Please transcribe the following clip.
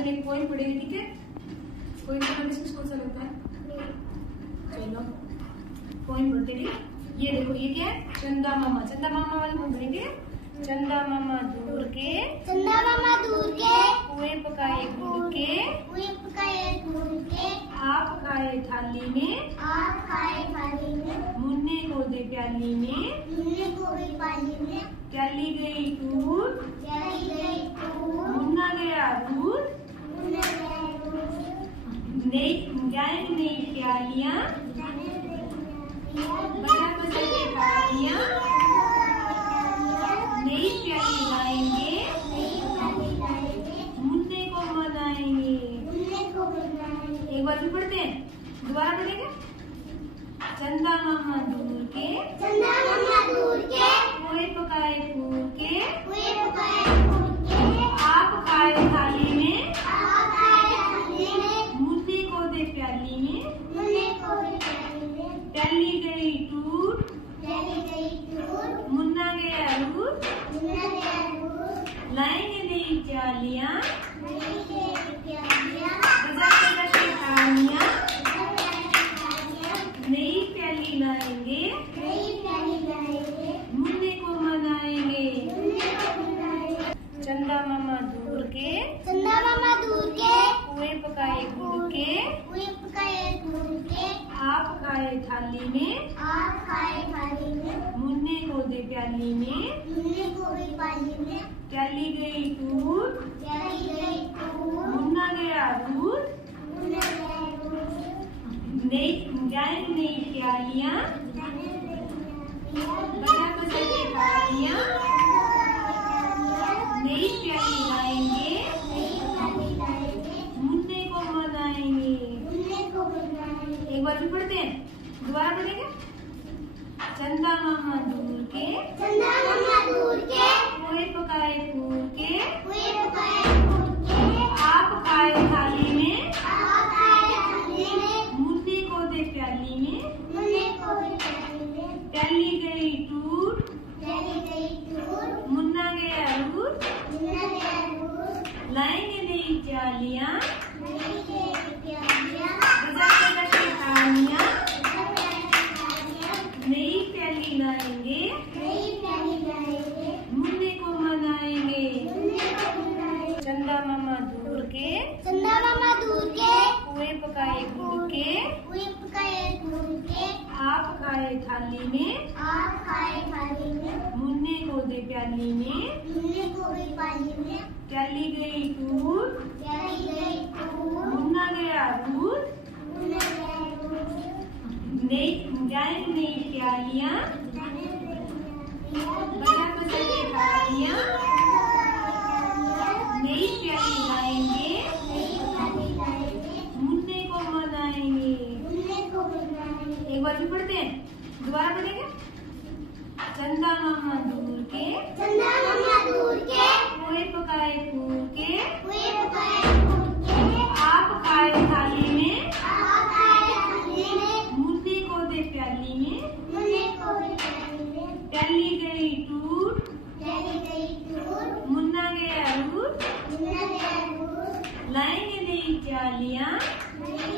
जन एक पोइम पढ़ेगी, ठीक है? पोइम पढ़ना किसको कौन सा लगता है? चलो पोइम पढ़ते हैं। ये देखो, ये क्या है? चंदा मामा। चंदा मामा वाले पोइम पढ़ेंगे। चंदा मामा दूर के, चंदा मामा दूर के, कुएं पकाए गुड़ के, कुएं पकाए गुड़ के, आप खाए थाली में, आप खाए थाली में, मुन्ने को दे प्याली में, मुन्ने को भी पाली में, प्याली गई टूट, प्याली गई टूट, मुन्ना गया रूट, मुन्ना गया रूट, नई जाएंगे नई प्यालियां, बजा बजा के थालियां, नई प्याली लाएंगे, मुन्ने को मनाएंगे। एक बार भी पढ़ते हैं, दोबारा पढ़ेंगे। चंदा मामा दूर के, चंदा मामा दूर के, कुएं पकाए फूल के, कुएं पकाए गुड़ के, आप खाए थाली में, आप खाए थाली में, मुन्ने को दे प्याली में, मुन्ने को भी पाली में, प्याली गई टूट, प्याली गई टूट, मुन्ना गया रूट, मुन्ना गया रूट, लाएंगे नई प्यालियां, नई के प्यालियां, बजा बजा के थालियां, थालियां, नई प्याली लाएंगे, नई प्याली लाएंगे, मुन्ने को मनाएंगे। मुन्ने को बुलाएंगे। चंदा मामा दूर के, चंदा मामा दूर के, कुएं पकाए गुड़ के, कुएं पकाए गुड़ के, आप खाए थाली में, आप खाए थाली में, मुन्ने को दे प्याली में, मुन्ने को भी पाली में, प्याली गई टूट, प्याली गई टूट, मुन्ना गया रूट, मुन्ना गया रूट, नई जाएंगे नई प्यालियां, बजा बजा के थालियां, नई प्याली लाएंगे, मुन्ने को मनाएंगे। एक बार भी पढ़ते हैं, दोबारा पढ़ेंगे। चंदा मामा दूर के, चंदा मामा दूर के, कुएं पकाए फूल के, कुएं पकाए गुड़ के, आप खाए थाली में, आप खाए थाली में, मुन्ने को दे प्याली में, मुन्ने को भी पाली में, प्याली गई टूट, प्याली गई टूट, मुन्ना गया रूट, मुन्ना गया रूट, लाएंगे नई प्यालियां, नई के प्यालियां, बजा बजा के थालियां, नई प्याली लाएंगे, मुन्ने को भी पाली में, प्याली गई टूट, मुन्ना गया रूट, मुन्ना गया रूट, लाएंगे नई प्यालियां, नई के प्यालियां, बजा बजा के थालियां, नई प्याली लाएंगे, मुन्ने को मनाएंगे। मुन्ने को बुलाएंगे। चंदा मामा दूर के, चंदा मामा दूर के, कुएं पकाए गुड़ के, कुएं पकाए गुड़ के, आप खाए थाली में, आप खाए थाली में, मुन्ने को दे प्याली में, मुन्ने को भी पाली में, प्याली गई टूट, प्याली गई टूट, मुन्ना गया रूट, मुन्ना गया रूट, नई जाएंगे नई प्यालियां, बजा बजा के थालियां, नई प्याली लाएंगे, मुन्ने को मनाएंगे। मुन्ने को बुलाएंगे। एक बार भी पढ़ते हैं, दोबारा पढ़ेंगे। चंदा मामा दूर के, चंदा मामा दूर के, कुएं पकाए फूल के, कुएं पकाए गुड़ के, आप खाए थाली में, आप खाए थाली में, मुन्ने को दे प्याली में, मुन्ने को भी पाली में, प्याली गई टूट, प्याली गई टूट, मुन्ना गया रूट, मुन्ना गया रूट, लाएंगे नई प्यालियां, नई